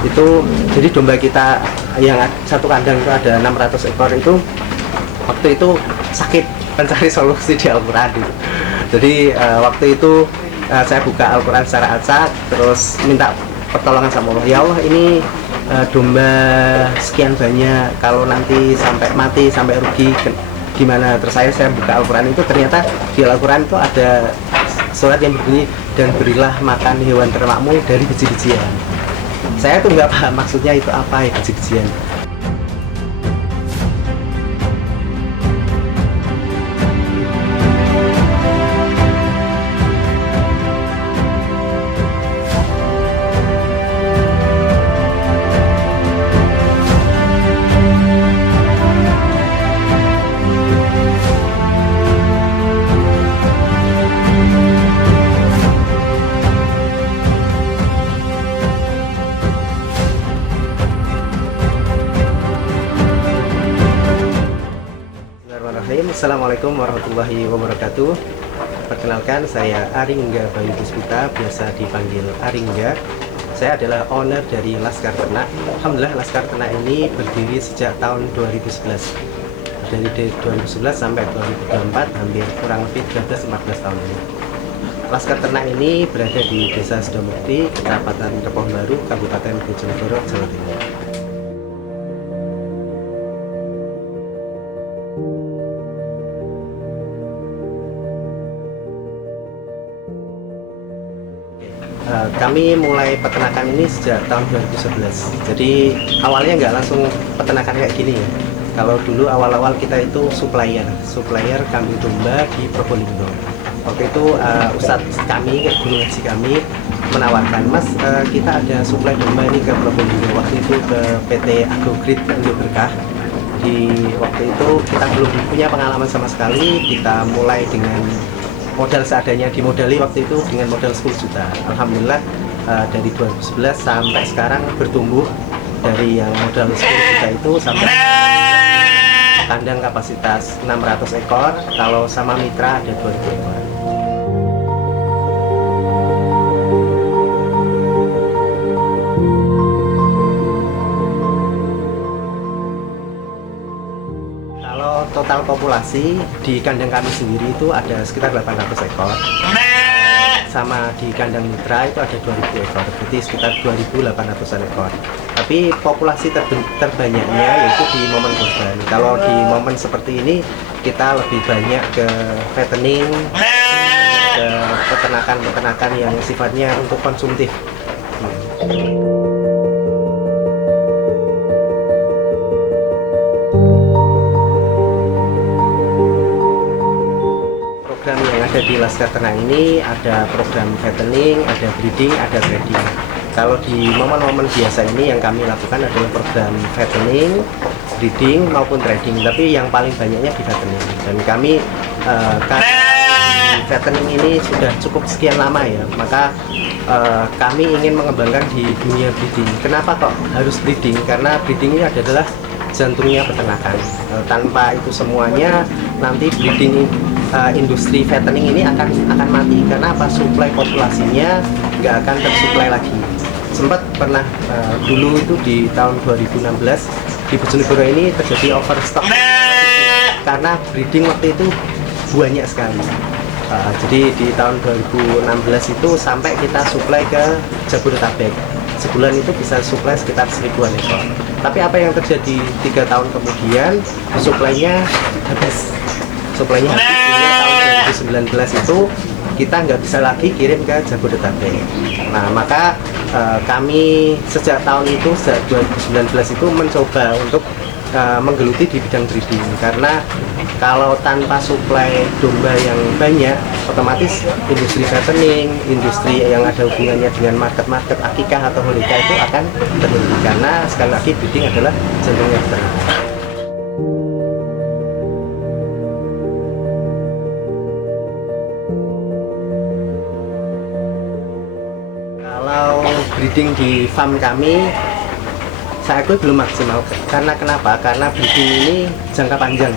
Itu jadi domba kita yang satu kandang itu ada 600 ekor itu waktu itu sakit, mencari solusi di Al-Quran gitu. Jadi waktu itu saya buka Al-Quran secara acak, terus minta pertolongan sama Allah. Ya Allah, ini domba sekian banyak, kalau nanti sampai mati, sampai rugi gimana? Terus saya buka Al-Quran itu, ternyata di Al-Quran itu ada surat yang berbunyi, dan berilah makan hewan ternakmu dari biji-bijian. Saya tuh nggak paham maksudnya itu apa ya, biji-bijian. Assalamualaikum warahmatullahi wabarakatuh. Perkenalkan, saya Aringga Bayu Puspita, biasa dipanggil Aringga. Saya adalah owner dari Laskar Ternak. Alhamdulillah, Laskar Ternak ini berdiri sejak tahun 2011. Dari 2011 sampai 2024, hampir kurang lebih 13-14 tahun ini. Laskar Ternak ini berada di Desa Sidomukti, Kecamatan Repoh Baru, Kabupaten Bojonegoro, Jawa Timur. Kami mulai peternakan ini sejak tahun 2011. Jadi awalnya nggak langsung peternakan kayak gini ya. Kalau dulu awal-awal kita itu supplier kambing domba di Probolinggo. Waktu itu ustadz kami, guru ngaji kami menawarkan, Mas, kita ada supply domba ini ke Probolinggo. Waktu itu ke PT Agrogrid Indo Berkah. Di waktu itu kita belum punya pengalaman sama sekali. Kita mulai dengan modal seadanya, dimodali waktu itu dengan modal 10 juta. Alhamdulillah dari 2011 sampai sekarang bertumbuh dari yang modal 10 juta itu sampai kandang kapasitas 600 ekor, kalau sama mitra ada 2000 ekor. Total populasi di kandang kami sendiri itu ada sekitar 800 ekor, sama di kandang mitra itu ada 2000 ekor, berarti sekitar 2800-an ekor. Tapi populasi terbanyaknya yaitu di momen kurban. Kalau di momen seperti ini kita lebih banyak ke fattening, ke peternakan yang sifatnya untuk konsumtif. Ada di Laskar Ternak ini ada program fattening, ada breeding, ada trading. Kalau di momen-momen biasa ini yang kami lakukan adalah program fattening, breeding maupun trading, tapi yang paling banyaknya di fattening. Dan kami karena di fattening ini sudah cukup sekian lama ya, maka kami ingin mengembangkan di dunia breeding. Kenapa kok harus breeding? Karena breeding ini adalah jantungnya peternakan. Tanpa itu semuanya nanti breeding industri fattening ini akan mati. Karena apa? Suplai populasinya nggak akan tersuplai lagi. Sempat pernah dulu itu di tahun 2016 di Bojonegoro ini terjadi overstock karena breeding waktu itu banyak sekali. Jadi di tahun 2016 itu sampai kita suplai ke Jabodetabek. Sebulan itu bisa suplai sekitar 1000-an ekor. Tapi apa yang terjadi 3 tahun kemudian, suplainya habis. Sehingga tahun 2019 itu kita nggak bisa lagi kirim ke Jabodetabek. Nah, maka kami sejak tahun itu, sejak 2019 itu mencoba untuk menggeluti di bidang breeding. Karena kalau tanpa suplai domba yang banyak, otomatis industri fattening, industri yang ada hubungannya dengan market akikah atau holika itu akan terhenti. Karena sekali lagi breeding adalah jantungnya peternakan. Breeding di farm kami saya akui belum maksimal. Karena kenapa? Karena breeding ini jangka panjang,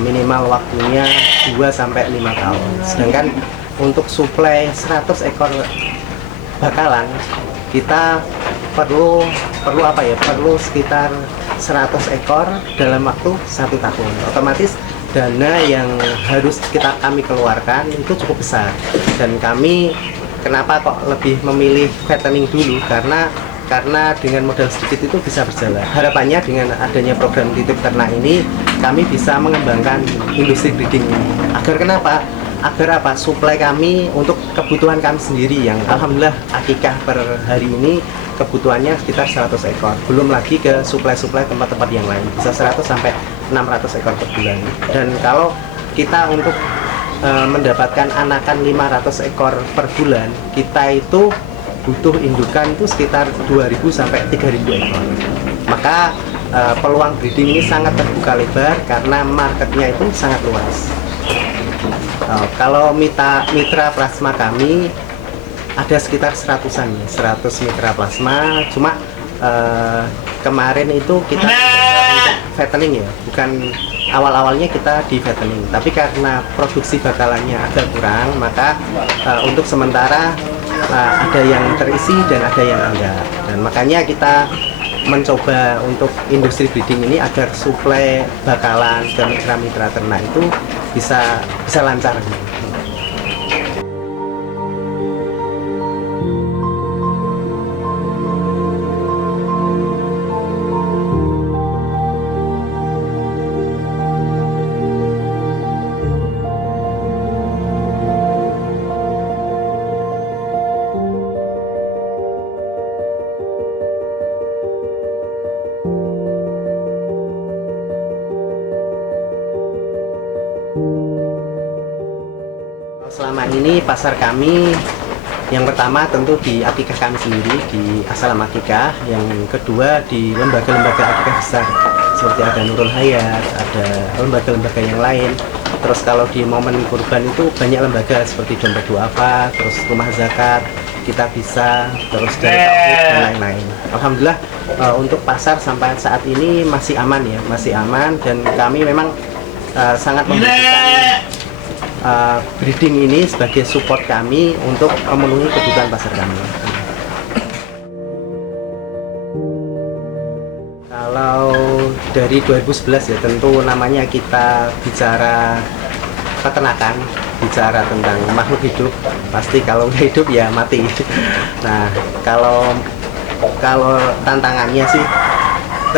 minimal waktunya 2-5 tahun. Sedangkan untuk suplai 100 ekor bakalan kita perlu apa ya, perlu sekitar 100 ekor dalam waktu 1 tahun. Otomatis dana yang harus kami keluarkan itu cukup besar, dan kami kenapa kok lebih memilih fattening dulu, karena dengan modal sedikit itu bisa berjalan. Harapannya dengan adanya program titip ternak ini, kami bisa mengembangkan industri breeding ini. Agar apa? Suplai kami untuk kebutuhan kami sendiri, yang alhamdulillah akikah per hari ini kebutuhannya sekitar 100 ekor. Belum lagi ke suplai-suplai tempat-tempat yang lain, bisa 100 sampai 600 ekor per bulan. Dan kalau kita untuk mendapatkan anakan 500 ekor per bulan, kita itu butuh indukan itu sekitar 2.000 sampai 3.000 ekor. Maka peluang breeding ini sangat terbuka lebar karena marketnya itu sangat luas. Kalau mitra plasma kami ada sekitar 100-an ya, 100 mitra plasma. Cuma kemarin itu kita untuk fattening ya, bukan awal-awalnya kita di fattening, tapi karena produksi bakalannya agak kurang, maka untuk sementara ada yang terisi dan ada yang enggak. Dan makanya kita mencoba untuk industri breeding ini agar suplai bakalan ke mitra-mitra ternak itu bisa lancar. Selama ini pasar kami yang pertama tentu di akikah kami sendiri, di Assalam Akikah. Yang kedua di lembaga-lembaga akikah besar seperti ada Nurul Hayat, ada lembaga-lembaga yang lain. Terus kalau di momen kurban itu banyak lembaga seperti Dompet Duafa, terus Rumah Zakat, Kita Bisa, terus dari Tauhid dan lain-lain. Alhamdulillah untuk pasar sampai saat ini masih aman ya, masih aman, dan kami memang sangat membutuhkan breeding ini sebagai support kami untuk memenuhi kebutuhan pasar kami. Kalau dari 2011 ya, tentu namanya kita bicara peternakan, bicara tentang makhluk hidup, pasti kalau udah hidup ya mati. Nah, kalau tantangannya sih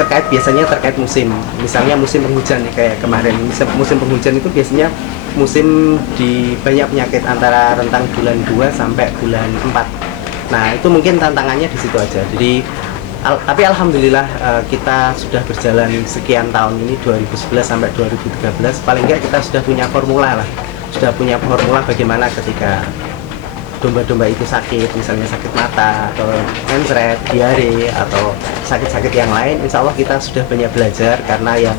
biasanya terkait musim. Misalnya musim penghujan nih, kayak kemarin musim penghujan itu biasanya musim di banyak penyakit antara rentang bulan 2 sampai bulan 4. Nah, itu mungkin tantangannya di situ aja. Jadi tapi alhamdulillah kita sudah berjalan sekian tahun ini, 2011 sampai 2013, paling nggak kita sudah punya formula lah. Sudah punya formula bagaimana ketika domba-domba itu sakit, misalnya sakit mata atau ensret, diare atau sakit-sakit yang lain. Insya Allah kita sudah banyak belajar karena ya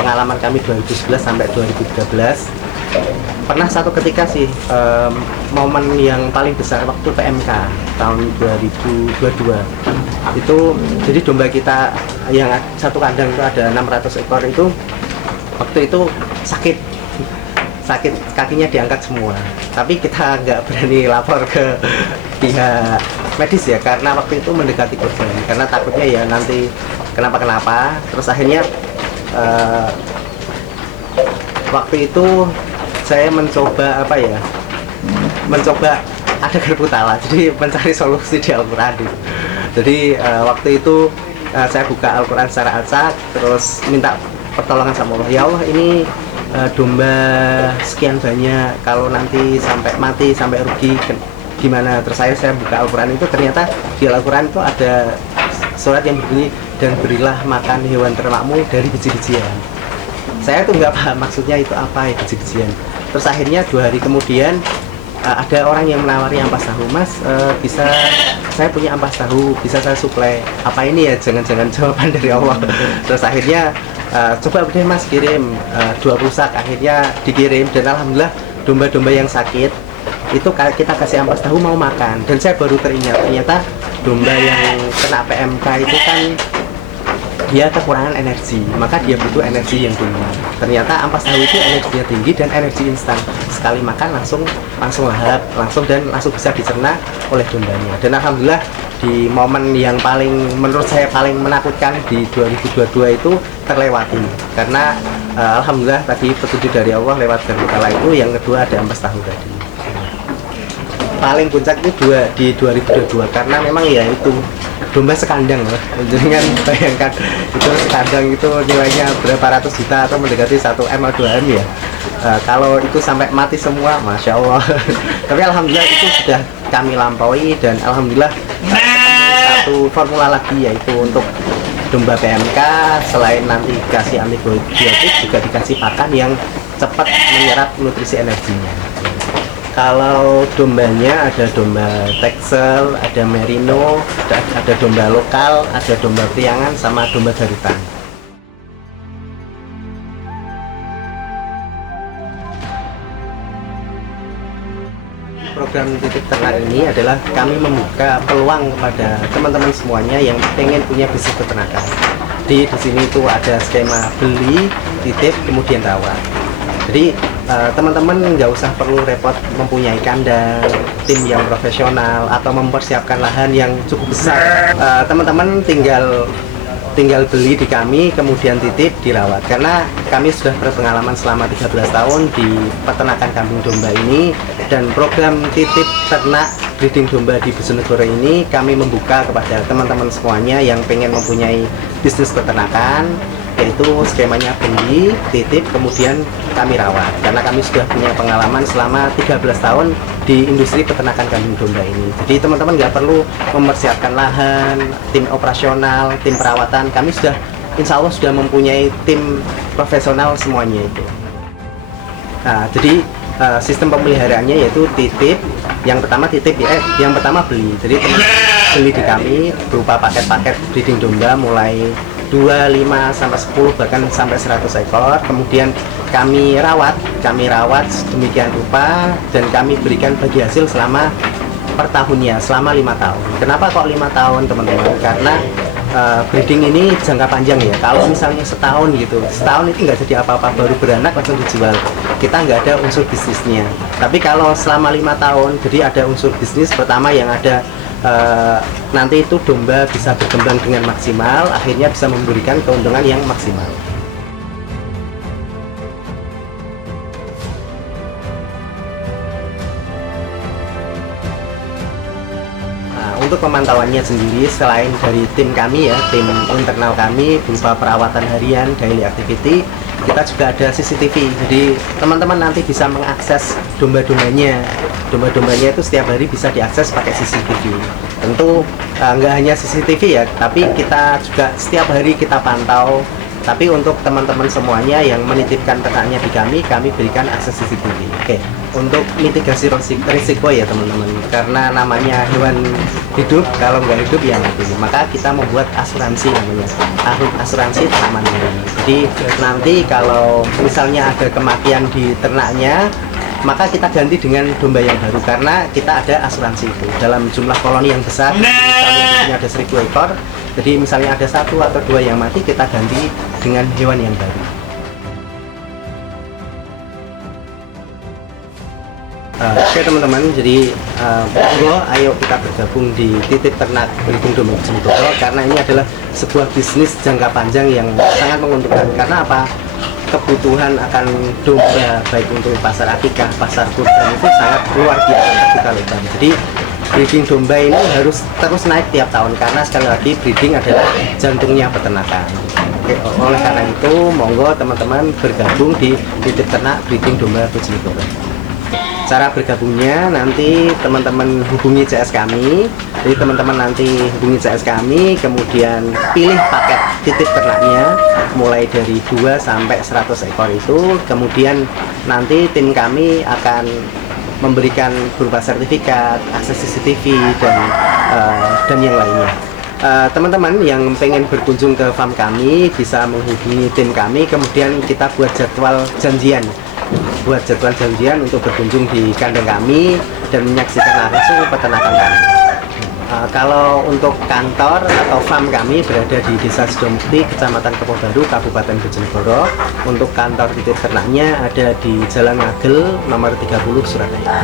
pengalaman kami 2011 sampai 2013. Pernah satu ketika sih momen yang paling besar waktu PMK tahun 2022 itu, jadi domba kita yang satu kandang itu ada 600 ekor itu waktu itu sakit, kakinya diangkat semua, tapi kita nggak berani lapor ke pihak medis ya, karena waktu itu mendekati korban, karena takutnya ya nanti kenapa-kenapa. Terus akhirnya waktu itu saya mencoba ada garpu tala, jadi mencari solusi di Al-Quran. Jadi waktu itu saya buka Al-Quran secara acak, terus minta pertolongan sama Allah. Ya Allah, ini domba sekian banyak, kalau nanti sampai mati, sampai rugi gimana? Terus saya buka Al-Quran itu, ternyata di Al-Quran itu ada surat yang berbunyi, dan berilah makan hewan ternakmu dari biji-bijian. Saya tuh nggak paham maksudnya itu apa ya, biji-bijian. Terus akhirnya 2 hari kemudian ada orang yang menawari ampas tahu, Mas, saya punya ampas tahu, bisa saya suplai. Apa ini ya, jangan-jangan jawaban dari Allah. Terus akhirnya coba deh Mas kirim 20 sak, akhirnya dikirim, dan alhamdulillah domba-domba yang sakit itu kita kasih ampas tahu mau makan. Dan saya baru teringat, ternyata domba yang kena PMK itu kan dia kekurangan energi, maka dia butuh energi yang tinggi. Ternyata ampas tahu itu energinya tinggi dan energi instan, sekali makan langsung lahap, langsung bisa dicerna oleh dombanya. Dan alhamdulillah di momen yang menurut saya paling menakutkan di 2022 itu terlewati, karena alhamdulillah tadi petunjuk dari Allah lewat berkala itu. Yang kedua ada ampas tahu tadi. Paling puncak itu di 2022 karena memang ya itu domba sekandang loh. Jadi kan bayangkan itu sekandang itu nilainya berapa ratus juta atau mendekati 1 M atau 2 M ya. Kalau itu sampai mati semua, masya Allah. Tapi alhamdulillah itu sudah kami lampaui, dan alhamdulillah satu formula lagi, yaitu untuk domba PMK selain nanti dikasih antibiotik juga dikasih pakan yang cepat menyerap nutrisi energinya. Kalau dombanya ada domba Texel, ada Merino, ada domba lokal, ada domba Priangan, sama domba Garutan. Program Titip Ternak ini adalah kami membuka peluang kepada teman-teman semuanya yang pengen punya bisnis peternakan. Di sini itu ada skema beli, titip, kemudian rawat. Jadi teman-teman nggak usah perlu repot mempunyai kandang, tim yang profesional, atau mempersiapkan lahan yang cukup besar. Teman-teman tinggal beli di kami, kemudian titip, dirawat. Karena kami sudah berpengalaman selama 13 tahun di peternakan kambing domba ini, dan program titip ternak breeding domba di Bojonegoro ini kami membuka kepada teman-teman semuanya yang pengen mempunyai bisnis peternakan, yaitu skemanya beli, titip, kemudian kami rawat. Karena kami sudah punya pengalaman selama 13 tahun di industri peternakan kambing domba ini. Jadi teman-teman nggak perlu mempersiapkan lahan, tim operasional, tim perawatan. Kami sudah, insya Allah sudah mempunyai tim profesional semuanya itu. Nah, jadi sistem pemeliharaannya yaitu titip. Yang pertama titip ya, yang pertama beli. Jadi teman-teman beli di kami berupa paket-paket breeding domba mulai 2, 5, sampai 10, bahkan sampai 100 ekor. Kemudian kami rawat sedemikian rupa, dan kami berikan bagi hasil selama per tahunnya, selama 5 tahun. Kenapa kok 5 tahun teman-teman? Karena breeding ini jangka panjang ya. Kalau misalnya setahun gitu, setahun itu nggak jadi apa-apa, baru beranak langsung dijual, kita nggak ada unsur bisnisnya. Tapi kalau selama 5 tahun, jadi ada unsur bisnis. Pertama yang ada nanti itu domba bisa berkembang dengan maksimal, akhirnya bisa memberikan keuntungan yang maksimal. Untuk pemantauannya sendiri, selain dari tim kami ya, tim internal kami berupa perawatan harian, daily activity, kita juga ada CCTV. Jadi teman-teman nanti bisa mengakses domba-dombanya. Domba-dombanya itu setiap hari bisa diakses pakai CCTV. Tentu nggak hanya CCTV ya, tapi kita juga setiap hari kita pantau. Tapi untuk teman-teman semuanya yang menitipkan ternaknya di kami berikan akses CCTV. Oke, untuk mitigasi risiko ya teman-teman, karena namanya hewan hidup, kalau nggak hidup ya mati. Maka kita membuat asuransi namanya, asuransi taman hewan. Jadi nanti kalau misalnya ada kematian di ternaknya, maka kita ganti dengan domba yang baru, karena kita ada asuransi itu dalam jumlah koloni yang besar. Misalnya ada 1000 ekor, jadi misalnya ada 1 atau 2 yang mati, kita ganti dengan hewan yang baru. Oke teman-teman, jadi monggo ayo kita bergabung di Titip Ternak Breeding Domba Bojonegoro, karena ini adalah sebuah bisnis jangka panjang yang sangat menguntungkan. Karena apa? Kebutuhan akan domba baik untuk pasar akikah, pasar kurban itu sangat luar biasa terbuka lebar. Jadi breeding domba ini harus terus naik tiap tahun, karena sekali lagi breeding adalah jantungnya peternakan. Oke, oleh karena itu monggo teman-teman bergabung di Titip Ternak Breeding Domba Bojonegoro. Cara bergabungnya nanti teman-teman hubungi CS kami. Jadi teman-teman nanti hubungi CS kami, kemudian pilih paket titip ternaknya mulai dari 2 sampai 100 ekor itu. Kemudian nanti tim kami akan memberikan berupa sertifikat, akses CCTV, dan yang lainnya. Teman-teman yang pengen berkunjung ke farm kami bisa menghubungi tim kami, kemudian kita buat jadwal janjian untuk berkunjung di kandang kami dan menyaksikan langsung peternakan kami. Kalau untuk kantor atau farm kami berada di Desa Sidomukti, Kecamatan Kepobaru, Kabupaten Bojonegoro. Untuk kantor titip ternaknya ada di Jalan Ngagel nomor 30 Surabaya.